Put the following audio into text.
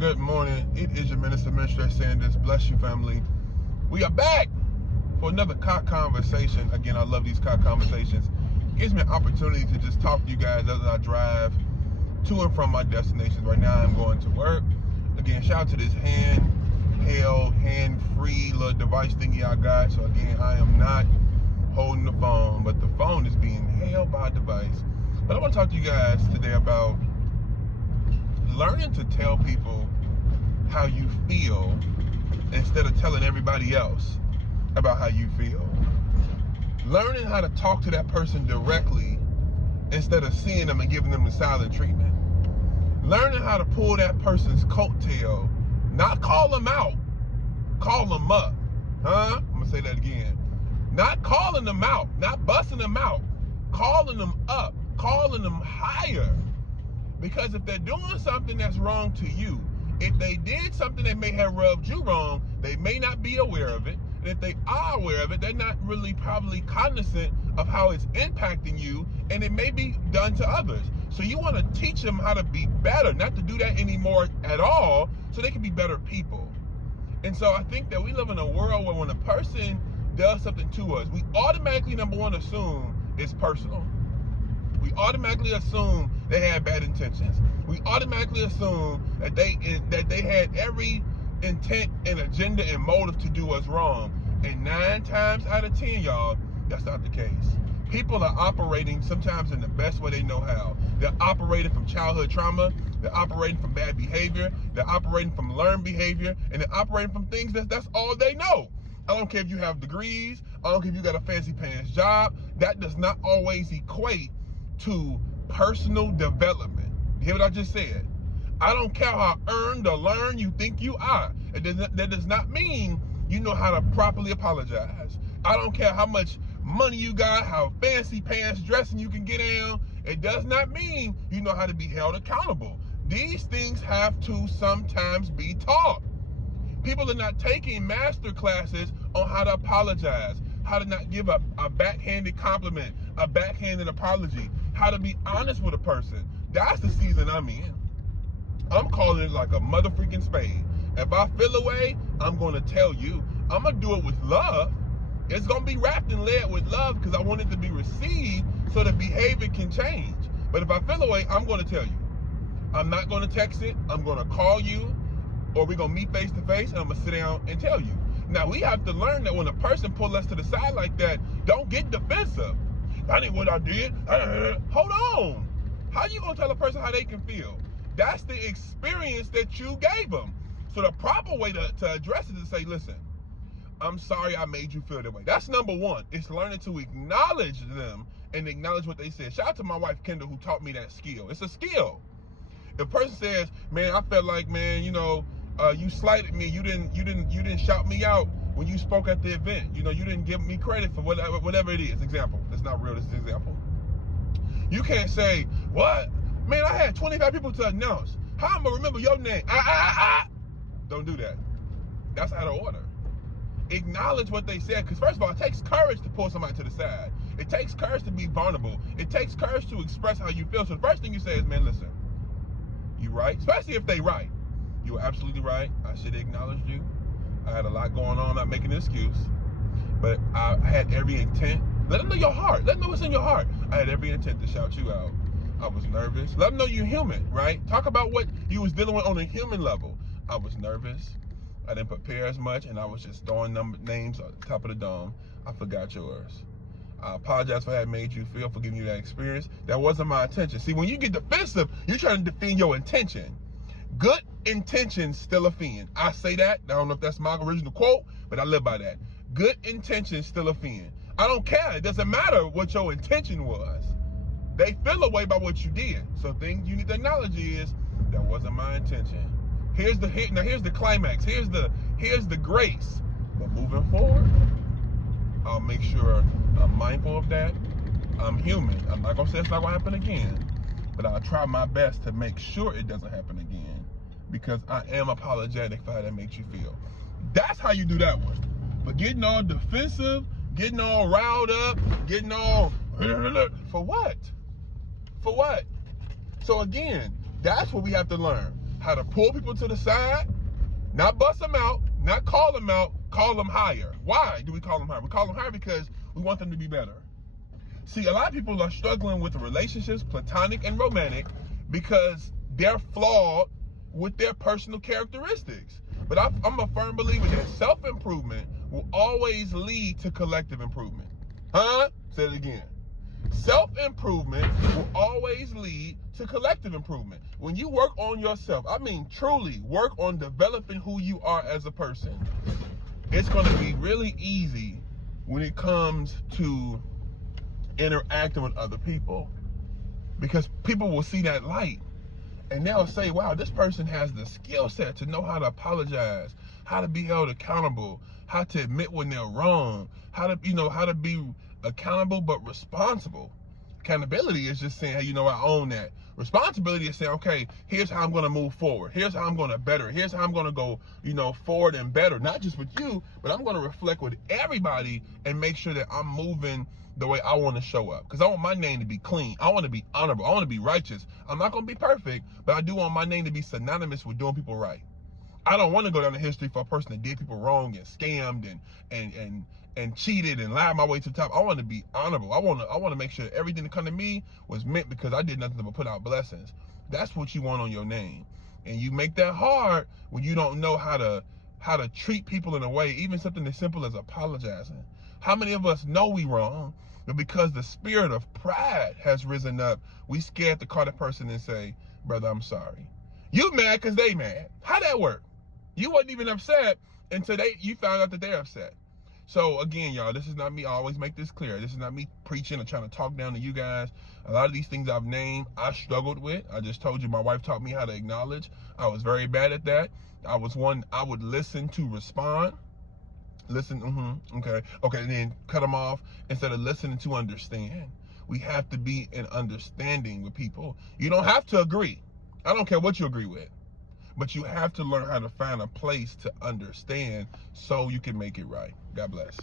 Good morning. It is your minister, Minister Sanders. Bless you, family. We are back for another car conversation. Again, I love these car conversations. It gives me an opportunity to just talk to you guys as I drive to and from my destinations. Right now, I'm going to work. Again, shout out to this handheld, hand-free little device thingy I got. So again, I am not holding the phone, but the phone is being held by a device. But I want to talk to you guys today about learning to tell people how you feel instead of telling everybody else about how you feel. Learning how to talk to that person directly instead of seeing them and giving them the silent treatment. Learning how to pull that person's coattail, not call them out, call them up. I'm gonna say that again. Not calling them out, not busting them out, calling them up, calling them higher. Because if they're doing something that's wrong to you, if they did something that may have rubbed you wrong, they may not be aware of it. And if they are aware of it, they're not really probably cognizant of how it's impacting you, and it may be done to others. So you want to teach them how to be better, not to do that anymore at all, so they can be better people. And so I think that we live in a world where when a person does something to us, we automatically, number one, assume it's personal. We automatically assume they had bad intentions. We automatically assume that they had every intent and agenda and motive to do us wrong. And 9 times out of 10, y'all, that's not the case. People are operating sometimes in the best way they know how. They're operating from childhood trauma. They're operating from bad behavior. They're operating from learned behavior. And they're operating from things that's all they know. I don't care if you have degrees. I don't care if you got a fancy pants job. That does not always equate to personal development. You hear what I just said? I don't care how earned or learned you think you are. That does not mean you know how to properly apologize. I don't care how much money you got, how fancy pants dressing you can get in. It does not mean you know how to be held accountable. These things have to sometimes be taught. People are not taking master classes on how to apologize, how to not give a backhanded compliment, a backhanded apology, how to be honest with a person. That's the season I'm in. I'm calling it like a mother freaking spade. If I feel away, I'm going to tell you. I'm going to do it with love. It's going to be wrapped and led with love because I want it to be received so the behavior can change. But if I feel away, I'm going to tell you. I'm not going to text it. I'm going to call you, or we're going to meet face to face, and I'm going to sit down and tell you. Now, we have to learn that when a person pulls us to the side like that, don't get defensive. That ain't what I did. Hold on. How you going to tell a person how they can feel? That's the experience that you gave them. So the proper way to address it is to say, listen, I'm sorry I made you feel that way. That's number one. It's learning to acknowledge them and acknowledge what they said. Shout out to my wife, Kendall, who taught me that skill. It's a skill. If a person says, man, I felt like, man, you slighted me. You didn't shout me out when you spoke at the event. You didn't give me credit for whatever it is. Example. That's not real. This is an example. You can't say, what? Man, I had 25 people to announce. How am I gonna remember your name? Don't do that. That's out of order. Acknowledge what they said, because first of all, it takes courage to pull somebody to the side. It takes courage to be vulnerable. It takes courage to express how you feel. So the first thing you say is, man, listen, you right? Especially if they right. You were absolutely right. I should have acknowledged you. I had a lot going on, not making an excuse. But I had every intent. Let them know your heart. Let them know what's in your heart. I had every intent to shout you out. I was nervous. Let them know you're human, right? Talk about what you was dealing with on a human level. I was nervous. I didn't prepare as much, and I was just throwing names on top of the dome. I forgot yours. I apologize for how I made you feel, for giving you that experience. That wasn't my intention. See, when you get defensive, you're trying to defend your intention. Good intentions still offend. I say that. I don't know if that's my original quote, but I live by that. Good intentions still offend. I don't care. It doesn't matter what your intention was. They feel away by what you did. So thing you need to acknowledge is that wasn't my intention. Here's the climax. Here's the grace. But moving forward, I'll make sure I'm mindful of that. I'm human. I'm not gonna say it's not gonna happen again, but I'll try my best to make sure it doesn't happen again, because I am apologetic for how that makes you feel. That's how you do that one. But getting all defensive, getting all riled up, getting all for what? For what? So again, that's what we have to learn. how to pull people to the side, not bust them out, not call them out, call them higher. Why do we call them higher? We call them higher because we want them to be better. See, a lot of people are struggling with relationships, platonic and romantic, because they're flawed with their personal characteristics. But I'm a firm believer that self-improvement will always lead to collective improvement. Say it again. Self-improvement will always lead to collective improvement. When you work on yourself, I mean truly work on developing who you are as a person, it's going to be really easy when it comes to interacting with other people, because people will see that light and they'll say, wow, this person has the skill set to know how to apologize, how to be held accountable, how to admit when they're wrong, how to be accountable but responsible. Accountability is just saying, hey, I own that. Responsibility is saying, okay, here's how I'm going to move forward. Here's how I'm going to better. Here's how I'm going to go, forward and better. Not just with you, but I'm going to reflect with everybody and make sure that I'm moving the way I want to show up. Because I want my name to be clean. I want to be honorable. I want to be righteous. I'm not going to be perfect, but I do want my name to be synonymous with doing people right. I don't want to go down the history for a person that did people wrong and scammed and cheated and lied my way to the top. I want to be honorable. I want to make sure that everything that come to me was meant because I did nothing but put out blessings. That's what you want on your name. And you make that hard when you don't know how to treat people in a way, even something as simple as apologizing. How many of us know we wrong, but because the spirit of pride has risen up, we scared to call the person and say, brother, I'm sorry. You mad because they mad. How that work? You wasn't even upset until you found out that they're upset. So again, y'all, this is not me. I always make this clear. This is not me preaching or trying to talk down to you guys. A lot of these things I've named, I struggled with. I just told you my wife taught me how to acknowledge. I was very bad at that. I would listen to respond. Listen, okay, and then cut them off instead of listening to understand. We have to be in understanding with people. You don't have to agree. I don't care what you agree with, but you have to learn how to find a place to understand so you can make it right. God bless.